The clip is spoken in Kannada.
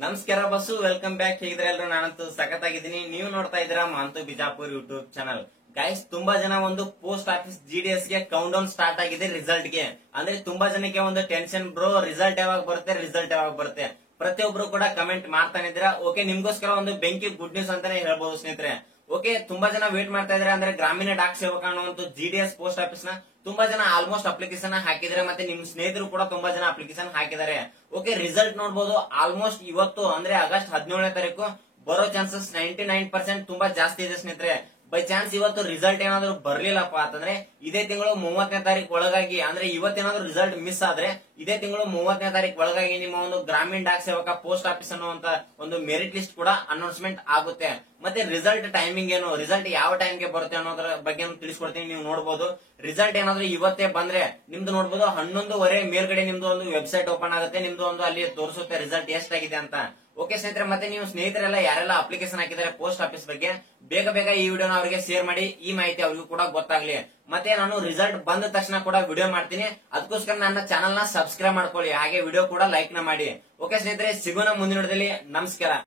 ನಮಸ್ಕಾರ ಬಸ್ಸು, ವೆಲ್ಕಮ್ ಬ್ಯಾಕ್. ಹೇಗಿದ್ರೆ ಎಲ್ಲರೂ, ನಾನಂತೂ ಸಖತ್ತಾಗಿದ್ದೀನಿ. ನೀವು ನೋಡ್ತಾ ಇದ್ದೀರಾ ಮಾಂತು ಬಿಜಾಪುರ್ ಯೂಟ್ಯೂಬ್ ಚಾನಲ್. ಗೈಸ್, ತುಂಬಾ ಜನ ಒಂದು ಪೋಸ್ಟ್ ಆಫೀಸ್ GDS ಗೆ ಕೌಂಟ್ ಡೌನ್ ಸ್ಟಾರ್ಟ್ ಆಗಿದೆ ರಿಸಲ್ಟ್ ಗೆ. ಅಂದ್ರೆ ತುಂಬಾ ಜನಕ್ಕೆ ಒಂದು ಟೆನ್ಷನ್, ಬ್ರೋ ರಿಸಲ್ಟ್ ಯಾವಾಗ ಬರುತ್ತೆ. ಪ್ರತಿಯೊಬ್ರು ಕೂಡ ಕಮೆಂಟ್ ಮಾಡ್ತಾನೆ ಇದ್ದೀರಾ. ಓಕೆ, ನಿಮ್ಗೋಸ್ಕರ ಒಂದು ಬೆಂಕಿ ಗುಡ್ ನ್ಯೂಸ್ ಅಂತಾನೆ ಹೇಳ್ಬೋದು ಸ್ನೇಹಿತರೆ. ಓಕೆ, ತುಂಬಾ ಜನ ವೇಟ್ ಮಾಡ್ತಾ ಇದ್ದಾರೆ. ಅಂದ್ರೆ ಗ್ರಾಮೀಣ ಡಾಕ್ ಸೇವಕ ಅನ್ನುವಂತ GDS ಪೋಸ್ಟ್ ಆಫೀಸ್ ನ ತುಂಬಾ ಜನ ಆಲ್ಮೋಸ್ಟ್ ಅಪ್ಲಿಕೇಶನ್ ಹಾಕಿದ್ದಾರೆ. ಮತ್ತೆ ನಿಮ್ ಸ್ನೇಹಿತರು ಕೂಡ ತುಂಬಾ ಜನ ಅಪ್ಲಿಕೇಶನ್ ಹಾಕಿದ್ದಾರೆ. ಓಕೆ, ರಿಸಲ್ಟ್ ನೋಡಬಹುದು. ಆಲ್ಮೋಸ್ಟ್ ಇವತ್ತು ಅಂದ್ರೆ ಆಗಸ್ಟ್ 17ನೇ ತಾರೀಕು ಬರೋ ಚಾನ್ಸಸ್ 99% ತುಂಬಾ ಜಾಸ್ತಿ ಇದೆ ಸ್ನೇಹಿತರೆ. ಬೈ ಚಾನ್ಸ್ ಇವತ್ತು ರಿಸಲ್ಟ್ ಏನಾದ್ರು ಬರ್ಲಿಲ್ಲಪ್ಪ ಅಂತಂದ್ರೆ ಇದೇ ತಿಂಗಳು 30ನೇ ತಾರೀಕು ಒಳಗಾಗಿ, ಅಂದ್ರೆ ಇವತ್ತೇನಾದ್ರು ರಿಸಲ್ಟ್ ಮಿಸ್ ಆದ್ರೆ ಇದೇ ತಿಂಗಳು 30ನೇ ತಾರೀಕು ಒಳಗಾಗಿ ನಿಮ್ಮ ಒಂದು ಗ್ರಾಮೀಣ ಡಾಕ್ ಸೇವಕ ಪೋಸ್ಟ್ ಆಫೀಸ್ ಅನ್ನುವಂತ ಒಂದು ಮೆರಿಟ್ ಲಿಸ್ಟ್ ಕೂಡ ಅನೌನ್ಸ್ಮೆಂಟ್ ಆಗುತ್ತೆ. ಮತ್ತೆ ರಿಸಲ್ಟ್ ಟೈಮಿಂಗ್ ಏನು, ರಿಸಲ್ಟ್ ಯಾವ ಟೈಮ್ಗೆ ಬರುತ್ತೆ ಅನ್ನೋದ್ರ ಬಗ್ಗೆ ತಿಳಿಸ್ಕೊಡ್ತೀನಿ. ನೀವು ನೋಡಬಹುದು, ರಿಸಲ್ಟ್ ಏನಾದ್ರು ಇವತ್ತೇ ಬಂದ್ರೆ ನಿಮ್ದು ನೋಡಬಹುದು 11:30 ಮೇಲ್ಗಡೆ ನಿಮ್ದು ಒಂದು ವೆಬ್ಸೈಟ್ ಓಪನ್ ಆಗುತ್ತೆ. ನಿಮ್ದು ಒಂದು ಅಲ್ಲಿ ತೋರಿಸುತ್ತೆ ರಿಸಲ್ಟ್ ಎಷ್ಟಾಗಿದೆ ಅಂತ. ಓಕೆ ಸ್ನೇಹಿತರೆ, ಮತ್ತೆ ನೀವು ಸ್ನೇಹಿತರೆಲ್ಲ ಯಾರೆಲ್ಲ ಅಪ್ಲಿಕೇಶನ್ ಹಾಕಿದ್ದಾರೆ ಪೋಸ್ಟ್ ಆಫೀಸ್ ಬಗ್ಗೆ, ಬೇಗ ಈ ವಿಡಿಯೋನ ಅವರಿಗೆ ಶೇರ್ ಮಾಡಿ. ಈ ಮಾಹಿತಿ ಅವ್ರಿಗೂ ಕೂಡ ಗೊತ್ತಾಗ್ಲಿ. ಮತ್ತೆ ನಾನು ರಿಸಲ್ಟ್ ಬಂದ ತಕ್ಷಣ ಕೂಡ ವಿಡಿಯೋ ಮಾಡ್ತೀನಿ. ಅದಕ್ಕೋಸ್ಕರ ನನ್ನ ಚಾನಲ್ ನ ಸಬ್ಸ್ಕ್ರೈಬ್ ಮಾಡ್ಕೊಳ್ಳಿ, ಹಾಗೆ ವಿಡಿಯೋ ಕೂಡ ಲೈಕ್ ನ ಮಾಡಿ. ಓಕೆ ಸ್ನೇಹಿತರೆ, ಸಿಗೋಣ ಮುಂದಿನ ವಿಡಿಯೋದಲ್ಲಿ. ನಮಸ್ಕಾರ.